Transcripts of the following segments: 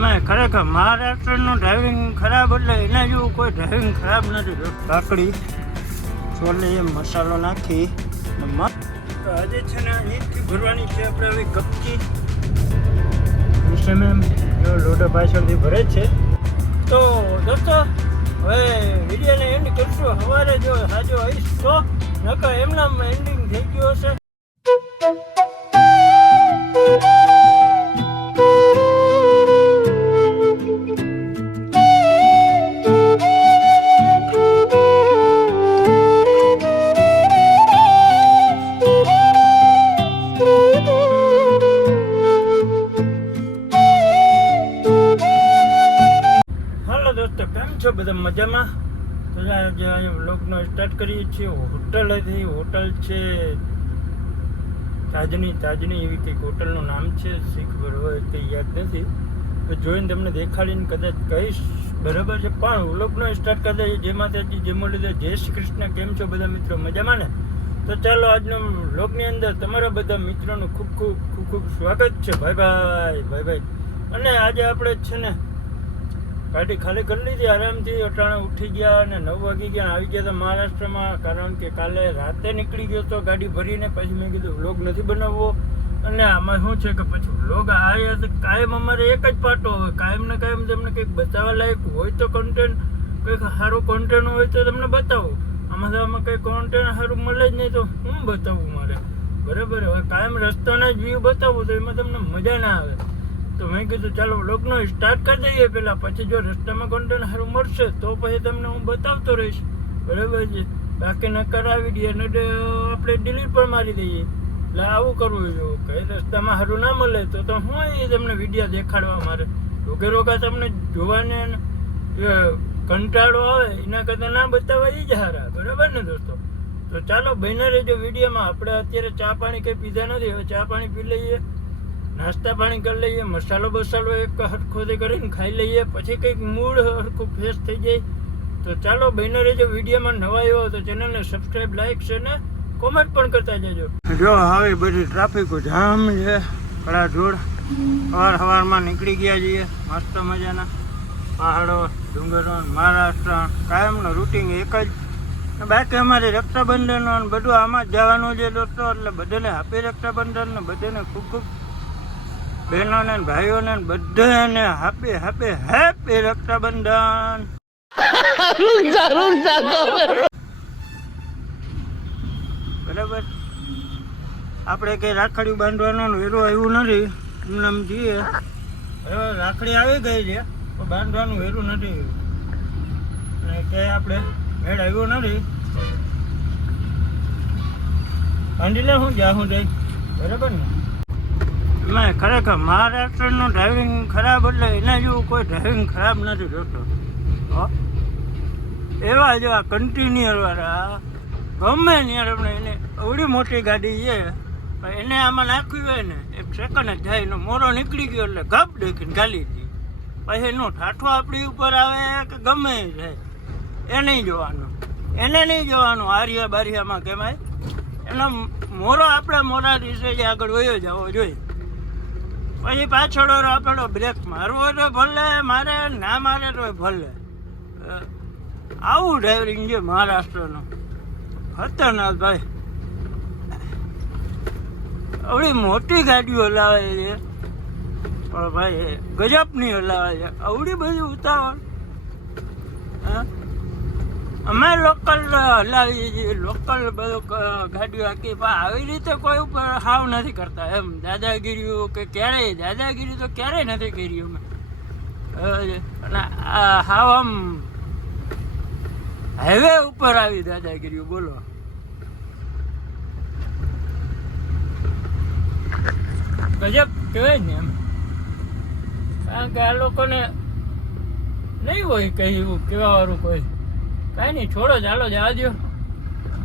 મેં ખરેખર મહારાષ્ટ્રનું ડ્રાઇવિંગ ખરાબ એટલે એના જેવું કોઈ ડ્રાઇવિંગ ખરાબ નથી. કાકડી છોલે મસાલો નાખી આજે છે ને અહીંથી ભરવાની છે આપણે હવે કપચી. એમએમ લોડો પાછળથી ભરે છે. તો દોસ્તો, હવે વિડીયોને એન્ડ કરશું. સવારે જો સાજો આવીશ તો નકર એમના એન્ડિંગ થઈ ગયો હશે. તો આજે અહીં વ્લોગનો સ્ટાર્ટ કરીએ છીએ. હોટલ હતી હોટલ છે. તાજની તાજની એવી કંઈક હોટલનું નામ છે. શીખ બરોબર તે યાદ નથી. તો જોઈને તમને દેખાડીને કદાચ કહીશ. બરાબર છે. પણ વ્લોગનો સ્ટાર્ટ કરી દઈએ જય માતાજી જય મુરલીધર જય શ્રી કૃષ્ણ. કેમ છો બધા મિત્રો? મજામાં ને? તો ચાલો આજનો વ્લોગની અંદર તમારા બધા મિત્રોનું ખૂબ ખૂબ ખૂબ ખૂબ સ્વાગત છે. ભાઈ ભાઈ ભાઈ ભાઈ અને આજે આપણે છે ને ગાડી ખાલી કરી લીધી. આરામથી અટાણે ઉઠી ગયા અને નવ વાગી ગયા. આવી ગયા હતા મહારાષ્ટ્રમાં, કારણ કે કાલે રાતે નીકળી ગયો તો ગાડી ભરીને પછી મેં કીધું, વ્લોગ નથી બનાવવો. અને આમાં શું છે કે પછી વ્લોગ આ કાયમ અમારે એક જ પાટો હોય. કાયમ ને કાયમ તમને કંઈક બતાવવા લાયક હોય તો કન્ટેન્ટ કંઈક સારું કન્ટેન્ટ હોય તો તમને બતાવો. આમાં તો આમાં કંઈ કન્ટેન્ટ સારું મળે જ નહીં તો હું બતાવવું મારે? બરાબર? હવે કાયમ રસ્તાના જ વ્યૂ બતાવું તો એમાં તમને મજા ના આવે. તો મેં કીધું, ચાલો વ્લોગનો સ્ટાર્ટ કરી દઈએ પહેલાં. પછી જો રસ્તામાં કન્ટેન્ટ સારું મળશે, તો પછી તમને હું બતાવતો રહીશ. બરાબર છે. બાકી ન કરાવી દઈએ ને આપણે ડિલીટ પણ મારી દઈએ. એટલે આવું કરવું જો કઈ રસ્તામાં સારું ના મળે, તો તો હું એ તમને વીડિયો દેખાડવા મારે. રોગે રોગા તમને જોવાને કંટાળો આવે, એના કરતાં ના બતાવવા એ જ સારા. બરાબર ને દોસ્તો? તો ચાલો બહેના રહેજો વિડીયોમાં. આપણે અત્યારે ચા પાણી કંઈ પીધા નથી, હવે ચા પાણી પી લઈએ. નાસ્તા પાણી કરી લઈએ, મસાલો બસાલો એક હરખોથી કરીને ખાઈ લઈએ, પછી કંઈક મૂળ હરખું ફ્રેશ થઈ જાય. તો ચાલો બહેનો રહેજો, વિડીયોમાં નવા આવ્યો તો ચેનલને સબસ્ક્રાઈબ લાઈક છે ને કોમેન્ટ પણ કરતા જજો. જો હવે બધી ટ્રાફિક જામ છે કડા ધૂળ સવાર સવારમાં નીકળી ગયા છીએ, મસ્ત મજાના. પહાડો, ડુંગરો, મહારાષ્ટ્ર, કાયમનો રૂટિંગ એક જ. બાકી અમારે રક્ષાબંધન બધું આમાં જ જવાનું છે દોસ્તો, એટલે બધાને હાપી રક્ષાબંધન ને બધાને ખૂબ ખૂબ બહેનોને ભાઈઓને બધાને હાપી હાપી હેપી રક્ષાબંધન. બરાબર? આપણે કઈ રાખડી બાંધવાનો વેરો આવ્યું નથી, એમને એમ જઈએ રાખડી આવી ગઈ છે, પણ બાંધવાનું વેરું નથી. અને કે આપણે મેળ આવ્યો નથી. બાંધી લે હું જ્યાં હું જઈ બરાબર ને? મેં ખરેખર મહારાષ્ટ્રનું ડ્રાઇવિંગ ખરાબ એટલે એના જેવું કોઈ ડ્રાઇવિંગ ખરાબ નથી જોતો એવા જેવા કન્ટિન્યુઅરવાળા કન્ટિન્યુઅર વાળા, ગમે ત્યારે આપણે એને એવડી મોટી ગાડી છે એને આમાં નાખ્યું હોય ને, એક સેકન્ડ જ જાય એનો મોરો નીકળી ગયો એટલે ગપ દેખીને ગાલી હતી પછી એનો ઠાઠો આપણી ઉપર આવે કે ગમે જાય એ નહીં જોવાનું. એને નહીં જોવાનું આર્યા બારિયામાં કહેવાય. એનો મોરો આપણા મોરા દિવસે જ આગળ વયો જવો જોઈએ. પછી પાછળ આપણો બ્રેક મારવો તો ભલે, મારે ના મારે તો ભલે. આવું ડ્રાઇવિંગ છે મહારાષ્ટ્રનું. ખતરનાક ભાઈ. આવડી મોટી ગાડીઓ લાવે છે. પણ ભાઈ, ગજબની હલાવે છે. આવડી બધી ઉતાવળ. હા? અમે લોકલ લોકલ બધું ગાડીઓ આખી પણ આવી રીતે કોઈ ઉપર હાવ નથી કરતા. એમ દાદાગીરીઓ કે ક્યારેય, દાદાગીરી તો ક્યારેય નથી કરી અમે. અને આ હાવ આમ હાઈવે ઉપર આવી દાદાગીરીઓ, બોલો. ગજબ કહેવાય ને એમ. કારણ કે આ લોકોને નહીં હોય કહ્યું કહેવા વાળું કોઈ. કાંઈ નહીં, છોડો, ચાલો, જવા દો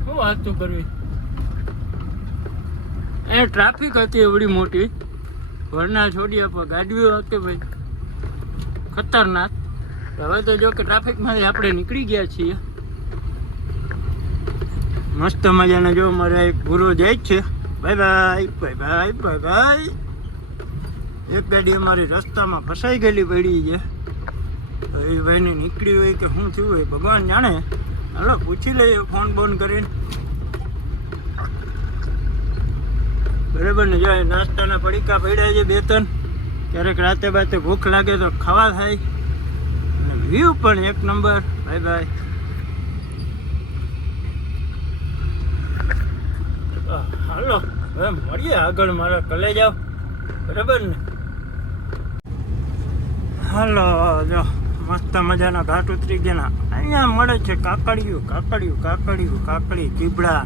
શું વાતું કરવી? એ ટ્રાફિક હતી એવડી મોટી. વરના છોડી આપવા ગાડીઓ હતી ભાઈ? ખતરનાક. હવે તો જો કે ટ્રાફિકમાંથી આપણે નીકળી ગયા છીએ. મસ્ત મજાના જો મારે એક ગુરુ જાય છે. Bye bye bye bye bye bye એક ગાડી અમારી રસ્તામાં ફસાઈ ગયેલી પડી છે. એ ભાઈને નીકળી હોય કે શું થયું હોય ભગવાન જાણે. હાલો, પૂછી લઈએ, ફોન બોન કરીને. બરાબર ને જો નાસ્તાના પડીકા પડ્યા છે બે ત્રણ. ક્યારેક રાતે બાતે ભૂખ લાગે તો ખાવા થાય. અને વ્યૂ પણ એક નંબર. બાય બાય હાલો, હવે મળીએ આગળ મારા કલે જાવ બરાબર ને હાલો, જો. મસ્ત મજાના ઘાટ ઉતરી ગયા અહીંયા મળે છે કાકડિયું કાકડિયું કાકડિયું કાકડી, ચીબડા.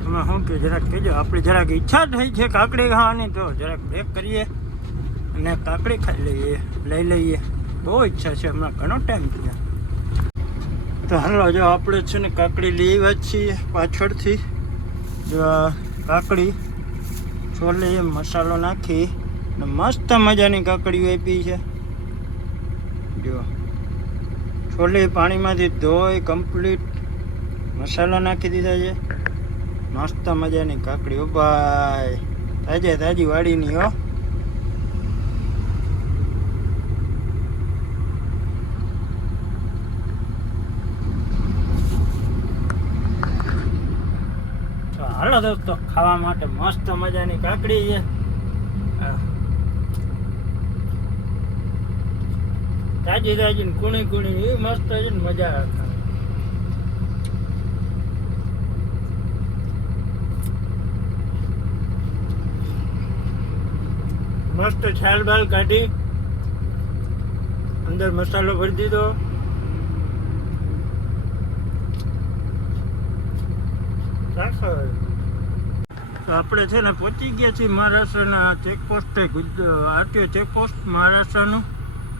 તમે શું કે, જરાક કહેજો, આપણી જરાક ઈચ્છા થઈ છે કાકડી ખાવાની, તો જરાક બ્રેક કરીએ અને કાકડી ખાઈ લઈએ, લઈ લઈએ. બહુ ઈચ્છા છે, હમણાં ઘણો ટાઈમ થયો. તો હાલો, જો આપણે છે ને કાકડી લઈ આવ્યા છીએ પાછળથી. જો કાકડી છોલે, મસાલો નાખી મસ્ત મજાની કાકડીઓ આપી છે. જો છોલે પાણીમાંથી ધોઈ કમ્પ્લીટ મસાલા નાખી દીધા છે. મસ્ત મજાની કાકડી. ઓ ભાઈ, તાજે તાજી વાડીની, હો. હાલો દોસ્તો, ખાવા માટે મસ્ત મજાની કાકડી છે આ. તાજી તાજી ને કુણી કુણી એ મસ્ત છે ને મજા આવે મસ્ત છાલ બાલ કાઢી, અંદર મસાલો ભરી દીધો. આપણે છે ને પહોંચી ગયા છીએ મહારાષ્ટ્રના ચેકપોસ્ટે આરટીઓ ચેકપોસ્ટ મહારાષ્ટ્રનું.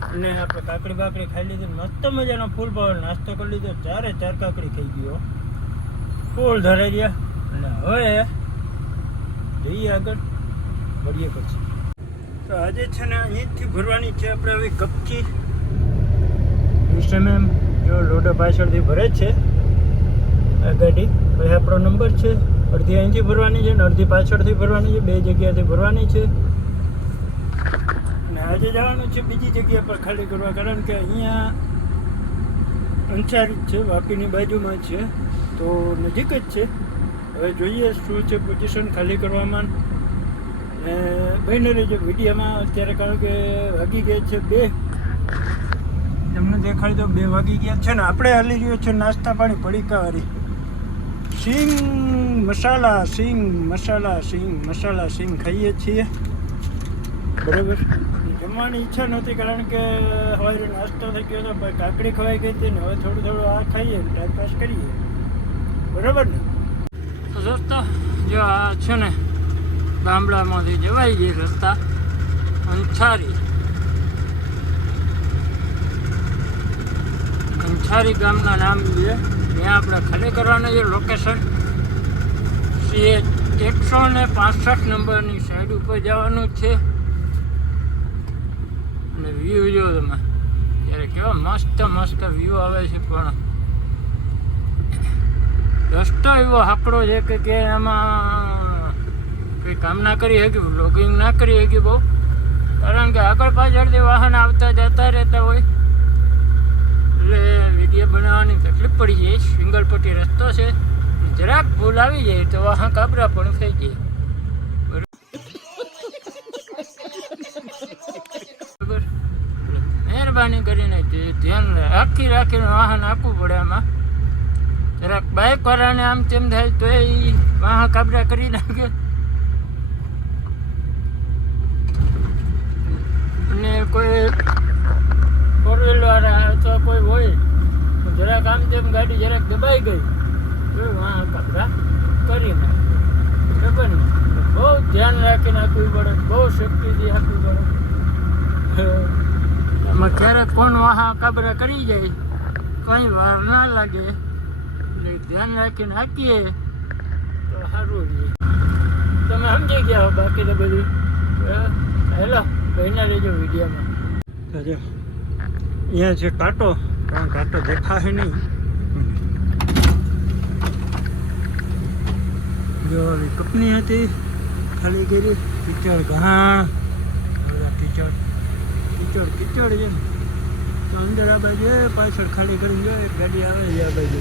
અને આપણે કાકડી બાકડી ખાઈ લીધી મસ્ત મજાનો ફૂલ પાવર નાસ્તો કરી લીધો, ચારે ચાર કાકડી ખાઈ ગયો ફૂલ ધરાઈ ગયા. અને હવે જઈએ આગળ. મળીએ પછી. તો આજે છે ને અહીંથી ભરવાની છે આપણે હવે કપચી. એમ જો લોડો પાછળથી ભરે છે. આ ગાડી. પછી આપણો નંબર છે. અડધી અહીંથી ભરવાની છે ને અડધી પાછળથી ભરવાની છે. બે જગ્યાથી ભરવાની છે. આજે જવાનું છે બીજી જગ્યા પર ખાલી કરવા, કારણ કે અહીંયા અંચારી જ છે, વાપીની બાજુમાં છે, તો નજીક જ છે. હવે જોઈએ શું છે પોઝિશન ખાલી કરવામાં. ને બહેને રહેજો વિડીયામાં અત્યારે કારણ કે વાગી ગયા છે બે. તમને દેખાડી દો, બે વાગી ગયા છે ને, આપણે હાલી રહ્યો છે નાસ્તા પાણી પડીકાવાળી સિંગ મસાલા સિંગ મસાલા સિંગ મસાલા, સિંગ ખાઈએ છીએ. બરાબર. જમવાની ઈચ્છા નહોતી કારણ કે હવે નાસ્તો થઈ ગયો હતો કાકડી ખવાઈ ગઈ હતી ને હવે થોડું થોડું આ ખાઈએ ને ટાઈમ પાસ કરીએ. બરાબર ને? તો દોસ્તો, જો આ છે ને ગામડામાંથી જવાઈ ગઈ રસ્તા અંછારી અંછારી ગામના નામ છે. ત્યાં આપણે ખાલી કરવાનું છે લોકેશન સી એકસો ને પાસઠ નંબરની સાઈડ ઉપર જવાનું છે. અને વ્યૂ જો તમે. ત્યારે કેવો મસ્ત મસ્ત વ્યૂ આવે છે પણ. રસ્તો એવો હાકડો છે કે કે એમાં કંઈ કામ ના કરી શકી બ્લોગિંગ ના કરી શકી બહુ. કારણ કે આગળ પાછળથી વાહન આવતા જતા રહેતા હોય. એટલે વીડિયો બનાવવાની તકલીફ પડી જાય. સિંગલ પટ્ટી રસ્તો છે. જરાક ભૂલ આવી જાય તો વાહન કાબરા પણ થઈ જાય બરાબર મહેરબાની કરીને ધ્યાન રાખી રાખીને વાહન આપવું પડે આમાં. જરાક બાઇક વાળાને આમ તેમ થાય તો એ વાહન કાબરા કરી નાખે. અને કોઈ ફોર વ્હીલ વાળા અથવા કોઈ હોય જરાક આમ તેમ ગાડી જરાક દબાઈ ગઈ, તો વાહન કાબરા કરી નાખે. નહીં બહુ ધ્યાન રાખીને આપવી પડે, બહુ શક્તિથી આપવી પડે. એમાં ક્યારેક કોણ વાહા કાબરા કરી જાય, કંઈ વાર ના લાગે. એટલે ધ્યાન રાખીને હાકીએ. તો સારું રહે. તમે સમજી ગયા હો બાકી તો બધું. બરાબર? હેલો બહેના રહેજો વિડીયોમાં. તો જો, અહીંયા છે કાંટો પણ કાંટો દેખાશે નહીં. જો, આવી કંપની હતી, ખાલી કરી પિક્ચર ઘાણ હવે કીચડ કીચડ, કિચોડ છે ને. તો અંદર આ બાજુ પાછળ ખાલી કરીને જો, એક ગાડી આવે છે આ બાજુ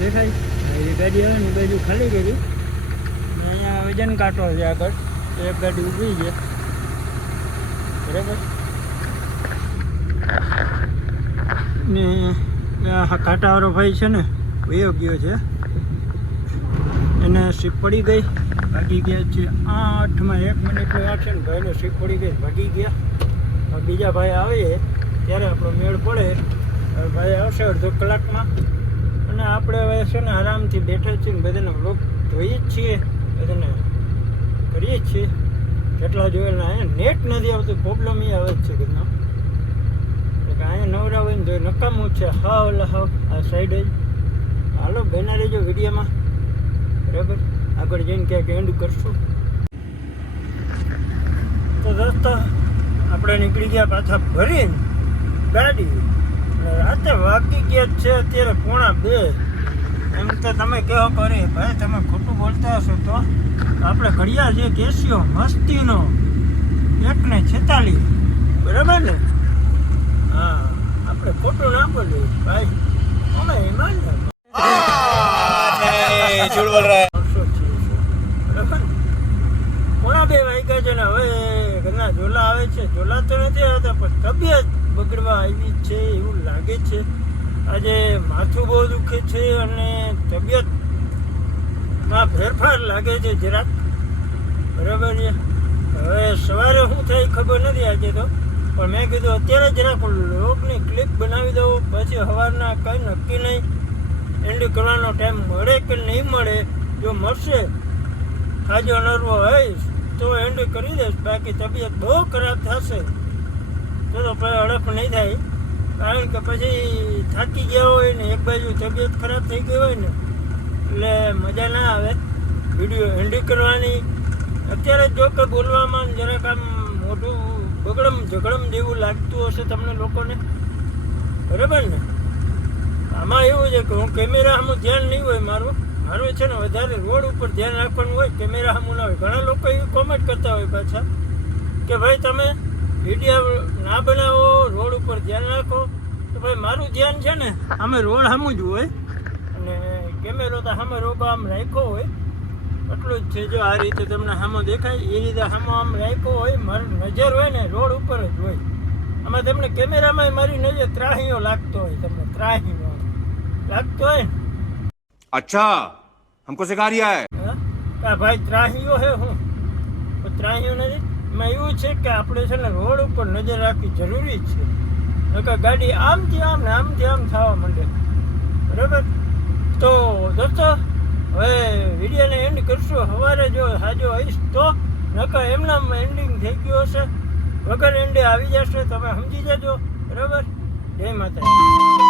દેખાય? એ ગાડી આવે ને બાજુ ખાલી કરી. અહીંયા વજન કાંટો છે આગળ. એક ગાડી ઊભી છે. બરાબર? ને આ કાંટાવાળો ભાઈ છે ને, વયો ગયો છે. એને સીપ પડી ગઈ. ભાગી ગયા છે આઠમાં. એક મિનિટ આ છે ને ભાઈને સીપ પડી ગઈ, ભાગી ગયા. બીજા ભાઈ આવીએ, ત્યારે આપણો મેળ પડે. ભાઈ આવશે અડધો કલાકમાં. અને આપણે હવે છે ને આરામથી બેઠા છીએ ને બધાને વ્લોગ જોઈએ જ છીએ. બધાને કરીએ જ છીએ. કેટલા જોયેલા અહીંયા નેટ નથી આવતું પ્રોબ્લેમ એ આવે જ છે બધો અહીંયા નવરા હોય ને તો નકામું છે. હાવ એટલે હાવ, આ સાઈડ જ. હાલો બેના રહેજો વિડીયોમાં. બરાબર? આગળ જઈને ક્યાંક એન્ડ કરશું. તો દોસ્તો આપણે નીકળી ગયા પાછા ભરીને ગાડી રાતે વાગી ગયા છે અત્યારે પોણા બે એમ તો તમે કહો કરે ભાઈ તમે ખોટું બોલતા હશો તો આપણે ઘડિયાળ જે કેસીઓ મસ્તીનો એક ને છેતાલીસ બરાબર ને હા આપણે ખોટું ના બોલ્યું ભાઈ અમે ઈમાન જુડ બોલ ઘરના ઝોલા આવે છે. ઝોલા તો નથી આવતા, પણ તબિયત બગડવા આવી છે એવું લાગે છે. આજે માથું બહુ દુખે છે અને તબિયતમાં ફેરફાર લાગે છે જરાક. બરાબર છે? હવે સવારે શું થાય ખબર નથી આજે તો. પણ મેં કીધું અત્યારે જરાક લોકની ક્લિપ બનાવી દઉં, પછી સવારના કંઈ નક્કી નહીં. એન્ડ કરવાનો ટાઈમ મળે કે નહીં મળે, જો મળશે આજે અનર્વ હઈશ તો એન્ડ કરી દઈશ બાકી તબિયત બહુ ખરાબ થશે. તો તો હડપ નહીં થાય. કારણ કે પછી થાકી ગયા હોય ને, એક બાજુ તબિયત ખરાબ થઈ ગઈ હોય ને, એટલે મજા ના આવે. વીડિયો હેન્ડી કરવાની. અત્યારે જો કે બોલવામાં જરાક આમ મોટું બગડમ ઝઘડમ જેવું લાગતું હશે તમને લોકોને. બરાબર ને? આમાં એવું છે કે હું કેમેરા સામું ધ્યાન નહીં હોય મારું. મારું છે ને વધારે રોડ ઉપર ધ્યાન રાખવાનું હોય, કેમેરા સામું ના હોય. ઘણા લોકો એવી કોમેન્ટ કરતા હોય પાછા કે ભાઈ તમે વીડિયો ના બનાવો, રોડ ઉપર ધ્યાન રાખો. તો ભાઈ મારું ધ્યાન છે ને અમે રોડ સામું જ હોય. અને કેમેરો તો સામે રોગો આમ રાખ્યો હોય. એટલું જ છે જો આ રીતે તમને સામો દેખાય, એ રીતે સામો આમ રાખ્યો હોય, મારી નજર હોય ને, રોડ ઉપર જ હોય. આમાં તમને કેમેરામાં મારી નજર ત્રાહીઓ લાગતો હોય તમને, ત્રાહીઓ. લાગતો હોય અચ્છા હમકો સિખા રહ્યા હે આ ભાઈ ત્રાહીઓ હે હું ત્રાહીઓ નથી એમાં એવું છે કે આપણે છે ને રોડ ઉપર નજર રાખવી જરૂરી છે નકર ગાડી આમથી આમ ને આમથી આમ થવા માંડે બરાબર તો દોસ્તો હવે વિડીયોને એન્ડ કરશું. સવારે જો હાજો આવીશ તો, નકર એમના એન્ડિંગ થઈ ગયું હશે. વગર એન્ડે આવી જશે, તમે સમજી જજો. બરાબર? જય માતા